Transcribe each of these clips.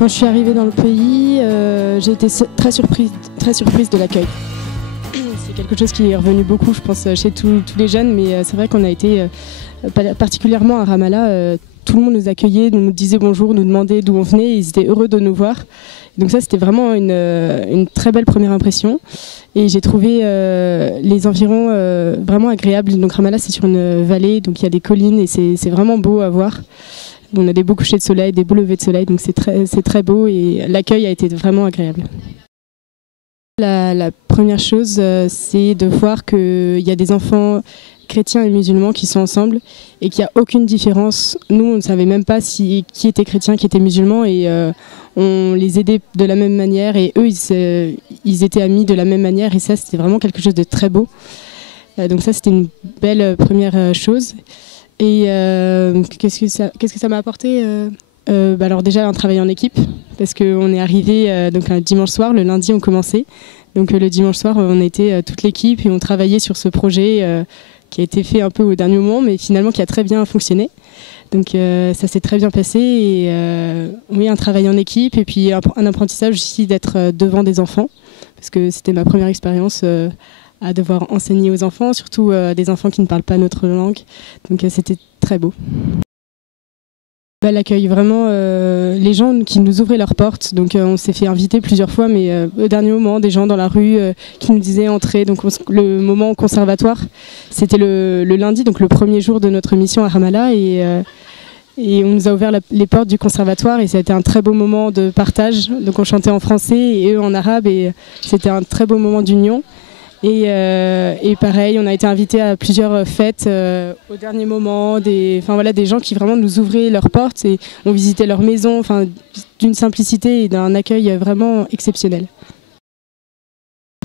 Quand je suis arrivée dans le pays, j'ai été très surprise de l'accueil. C'est quelque chose qui est revenu beaucoup, je pense, chez tous les jeunes, mais c'est vrai qu'on a été, particulièrement à Ramallah, tout le monde nous accueillait, nous disait bonjour, nous demandait d'où on venait, et ils étaient heureux de nous voir. Donc ça, c'était vraiment une très belle première impression. Et j'ai trouvé les environs vraiment agréables. Donc Ramallah, c'est sur une vallée, donc il y a des collines et c'est vraiment beau à voir. On a des beaux couchers de soleil, des beaux levers de soleil, donc c'est très beau et l'accueil a été vraiment agréable. La première chose, c'est de voir qu'il y a des enfants chrétiens et musulmans qui sont ensemble et qu'il n'y a aucune différence. Nous, on ne savait même pas qui était chrétien, qui était musulman, et on les aidait de la même manière, et eux, ils étaient amis de la même manière, et ça, c'était vraiment quelque chose de très beau. Donc ça, c'était une belle première chose. Et qu'est-ce que ça m'a apporté alors déjà, un travail en équipe, parce qu'on est arrivé donc un dimanche soir, le lundi on commençait. Donc le dimanche soir, on était toute l'équipe et on travaillait sur ce projet qui a été fait un peu au dernier moment, mais finalement qui a très bien fonctionné. Donc ça s'est très bien passé, et oui, un travail en équipe, et puis un apprentissage aussi d'être devant des enfants, parce que c'était ma première expérience à devoir enseigner aux enfants, surtout des enfants qui ne parlent pas notre langue. Donc c'était très beau. L'accueil, vraiment, les gens qui nous ouvraient leurs portes, donc on s'est fait inviter plusieurs fois, mais au dernier moment, des gens dans la rue qui nous disaient entrer. Donc le moment au conservatoire, c'était le lundi, donc le premier jour de notre mission à Ramallah, et on nous a ouvert les portes du conservatoire, et ça a été un très beau moment de partage. Donc on chantait en français et eux en arabe, et c'était un très beau moment d'union. Et pareil, on a été invités à plusieurs fêtes au dernier moment, des gens qui vraiment nous ouvraient leurs portes, et on visitait leur maison, d'une simplicité et d'un accueil vraiment exceptionnel.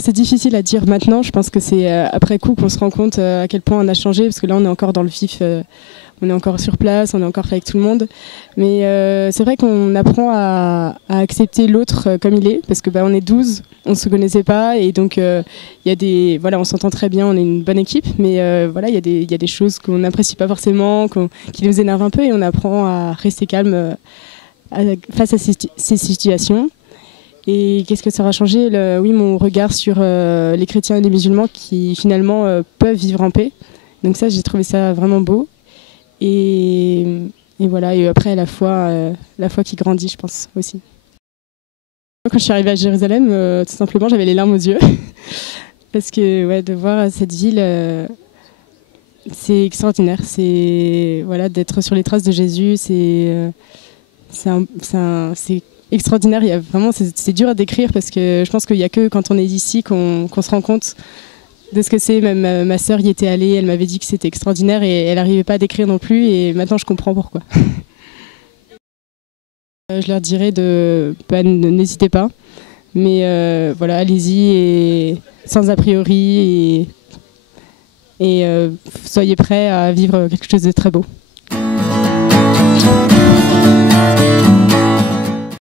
C'est difficile à dire maintenant, je pense que c'est après coup qu'on se rend compte à quel point on a changé, parce que là on est encore dans le vif, on est encore sur place, on est encore avec tout le monde. Mais c'est vrai qu'on apprend à accepter l'autre comme il est, parce que on est 12, on ne se connaissait pas, et donc on s'entend très bien, on est une bonne équipe, mais il y a des choses qu'on n'apprécie pas forcément, qui nous énervent un peu, et on apprend à rester calme face à ces situations. Et qu'est-ce que ça aura changé? Oui, mon regard sur les chrétiens et les musulmans qui finalement peuvent vivre en paix. Donc ça, j'ai trouvé ça vraiment beau. Et voilà, et après la foi qui grandit, je pense aussi. Quand je suis arrivée à Jérusalem, tout simplement, j'avais les larmes aux yeux. Parce que de voir cette ville, c'est extraordinaire. C'est d'être sur les traces de Jésus, c'est extraordinaire. Il y a vraiment, c'est dur à décrire, parce que je pense qu'il n'y a que quand on est ici qu'on se rend compte de ce que c'est. Même ma sœur y était allée, elle m'avait dit que c'était extraordinaire, et elle n'arrivait pas à décrire non plus, et maintenant je comprends pourquoi. Je leur dirais n'hésitez pas, mais allez-y, et sans a priori, et soyez prêts à vivre quelque chose de très beau.